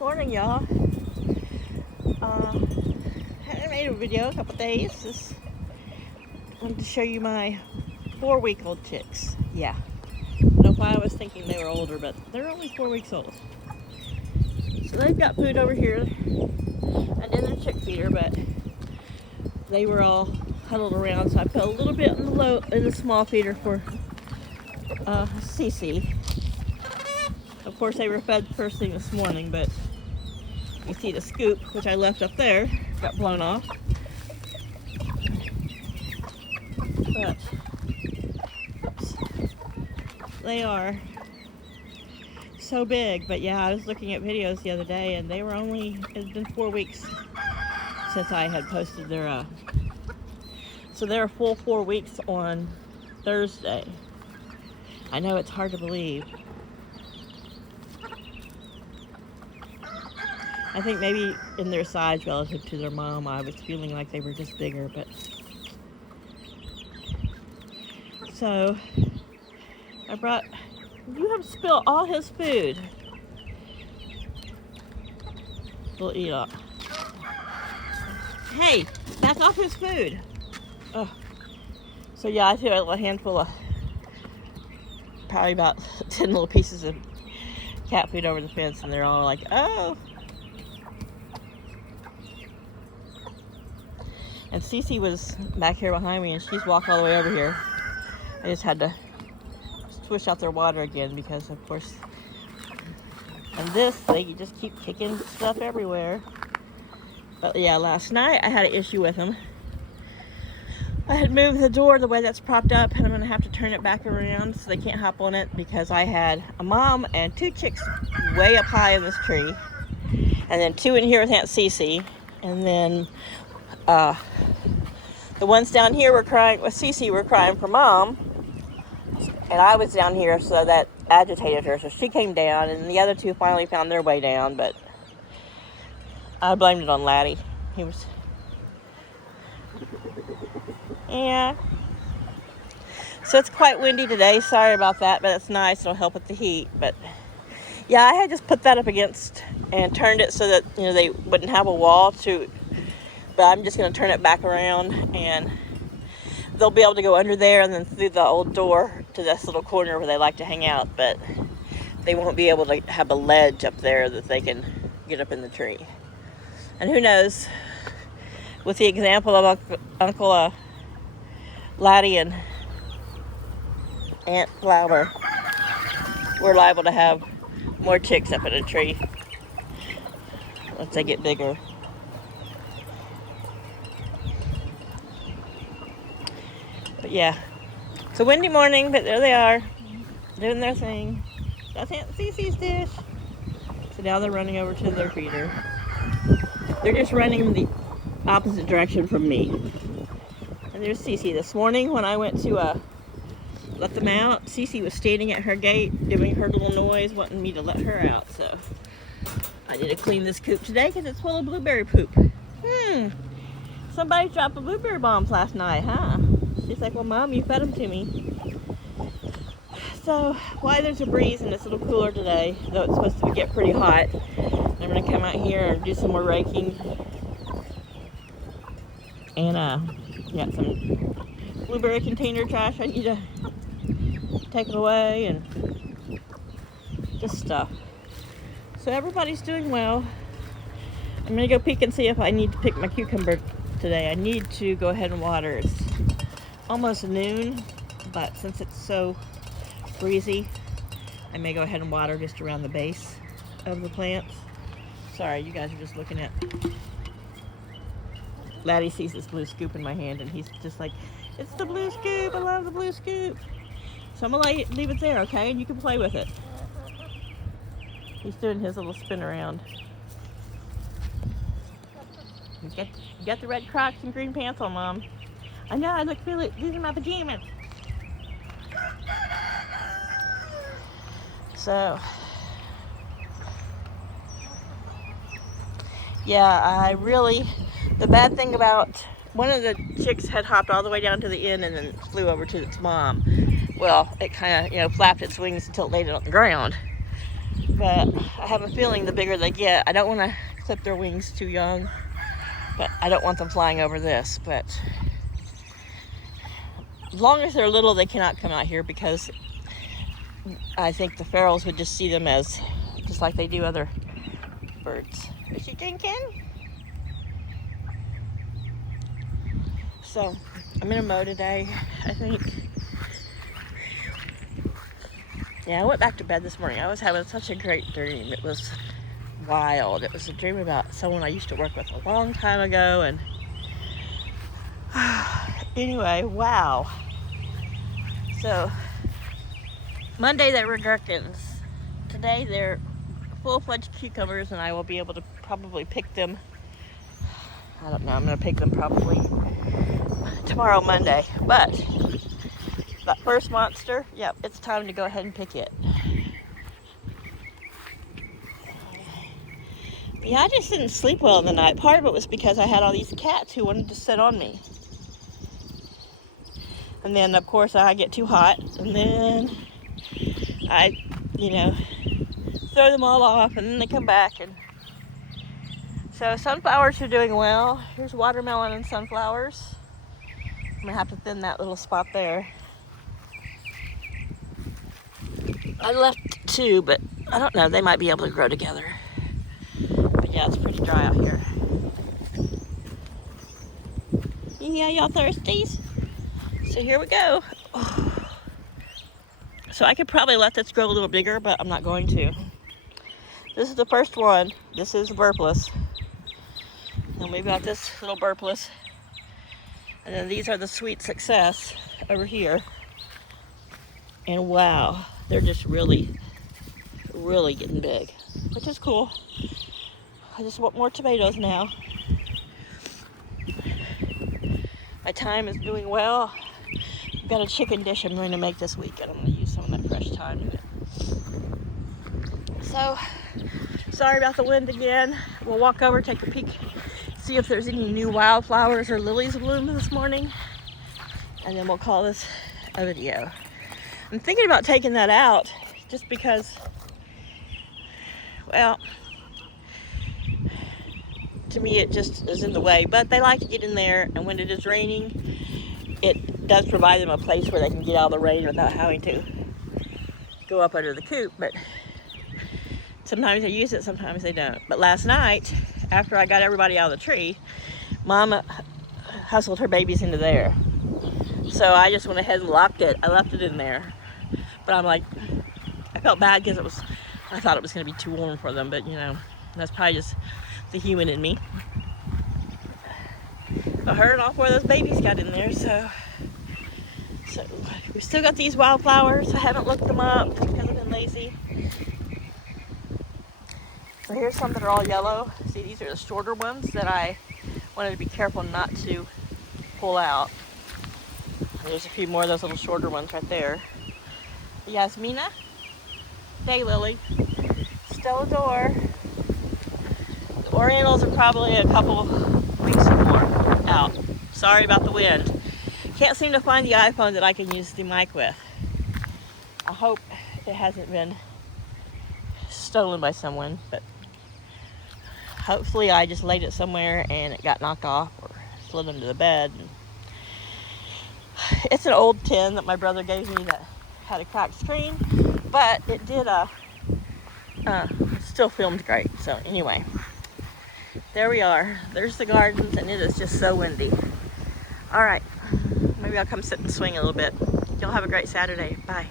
Morning, y'all. Haven't made a video in a couple days. Just wanted to show you my 4-week-old chicks. Yeah. I don't know why I was thinking they were older, but they're only 4 weeks old. So they've got food over here. I did their chick feeder, but they were all huddled around, so I put a little bit in the small feeder for Cece. Of course, they were fed first thing this morning, but you see the scoop, which I left up there, got blown off. But oops, they are so big. But yeah, I was looking at videos the other day, and they were it's been 4 weeks since I had posted their so they're a full 4 weeks on Thursday. I know it's hard to believe. I think maybe in their size relative to their mom, I was feeling like they were just bigger, but so you have spilled all his food. We'll eat up. Hey, back off his food. Oh. So yeah, I threw a handful of, probably about 10 little pieces of cat food over the fence, and they're all like, oh. And Cece was back here behind me, and she's walked all the way over here. I just had to swish out their water again because, of course, and they just keep kicking stuff everywhere. But yeah, last night I had an issue with them. I had moved the door the way that's propped up, and I'm going to have to turn it back around so they can't hop on it because I had a mom and 2 chicks way up high in this tree, and then 2 in here with Aunt Cece, and then the ones down here with Cece were crying for mom, and I was down here, so that agitated her, so she came down, and the other 2 finally found their way down, but I blamed it on Laddie. Yeah. So it's quite windy today. Sorry about that, but it's nice. It'll help with the heat. But yeah, I had just put that up against and turned it so that they wouldn't have a wall to. But I'm just going to turn it back around, and they'll be able to go under there and then through the old door to this little corner where they like to hang out. But they won't be able to have a ledge up there that they can get up in the tree. And who knows? With the example of Uncle Laddie and Aunt Flower, we're liable to have more chicks up in a tree once they get bigger. But yeah, it's a windy morning, but there they are, doing their thing. That's Aunt Cece's dish. So now they're running over to their feeder. They're just running in the opposite direction from me. And there's Cece. This morning when I went to let them out, Cece was standing at her gate doing her little noise, wanting me to let her out. So I need to clean this coop today because it's full of blueberry poop. Somebody dropped a blueberry bomb last night, huh? She's like, well, Mom, you fed them to me. So why there's a breeze and it's a little cooler today, though it's supposed to get pretty hot, I'm going to come out here and do some more raking. And got some blueberry container trash I need to take it away, and just stuff. So everybody's doing well. I'm going to go peek and see if I need to pick my cucumber today. I need to go ahead and water. It's almost noon, but since it's so breezy, I may go ahead and water just around the base of the plants. Sorry, you guys are just looking at. Laddie sees this blue scoop in my hand, and he's just like, it's the blue scoop, I love the blue scoop. So I'm going to leave it there, okay? And you can play with it. He's doing his little spin around. You got the red Crocs and green pants on, Mom. I know, I look really, these are my pajamas. So, yeah, the bad thing about, one of the chicks had hopped all the way down to the end and then flew over to its mom. Well, it kind of, flapped its wings until it laid it on the ground. but I have a feeling the bigger they get, I don't want to clip their wings too young, but I don't want them flying over this. But as long as they're little, they cannot come out here, because I think the ferals would just see them as just like they do other birds. Is she drinking? So I'm gonna mow today, I think. Yeah, I went back to bed this morning. I was having such a great dream. It was wild. It was a dream about someone I used to work with a long time ago, and anyway, wow. So Monday they were gherkins. Today they're full-fledged cucumbers, and I will be able to probably pick them. I don't know, I'm gonna pick them probably tomorrow, Monday. But that first monster, yep, it's time to go ahead and pick it. Yeah, I just didn't sleep well in the night. Part of it was because I had all these cats who wanted to sit on me. And then, of course, I get too hot, and then I, throw them all off, and then they come back. And so sunflowers are doing well. Here's watermelon and sunflowers. I'm gonna have to thin that little spot there. I left 2, but I don't know, they might be able to grow together. But yeah, it's pretty dry out here. Yeah, y'all thirsties? So here we go. Oh. So I could probably let this grow a little bigger, but I'm not going to. This is the first one. This is burpless. And we've got this little burpless. And then these are the sweet success over here. And wow, they're just really getting big, which is cool. I just want more tomatoes now. My thyme is doing well. I've got a chicken dish I'm going to make this week, and I'm going to use some of that fresh thyme in it. So, sorry about the wind again. We'll walk over, take a peek, see if there's any new wildflowers or lilies blooming this morning, and then we'll call this a video. I'm thinking about taking that out just because, well, to me it just is in the way, but they like to get in there, and when it is raining, it does provide them a place where they can get out of the rain without having to go up under the coop. But sometimes they use it, sometimes they don't. But last night, after I got everybody out of the tree, Mama hustled her babies into there. So I just went ahead and locked it. I left it in there. But I'm like, I felt bad because I thought it was going to be too warm for them. But, that's probably just the human in me. I heard all 4 of those babies got in there, so we've still got these wildflowers. I haven't looked them up because I've been lazy. So here's some that are all yellow. See, these are the shorter ones that I wanted to be careful not to pull out. There's a few more of those little shorter ones right there. Yasmina, daylily, Stellador. The Orientals are probably a couple weeks or more out. Sorry about the wind. Can't seem to find the iPhone that I can use the mic with. I hope it hasn't been stolen by someone, but hopefully I just laid it somewhere and it got knocked off or slid under the bed. It's an old tin that my brother gave me that had a cracked screen, but it did still filmed great. So anyway, there we are. There's the gardens, and it is just so windy. All right, maybe I'll come sit and swing a little bit. Y'all have a great Saturday. Bye.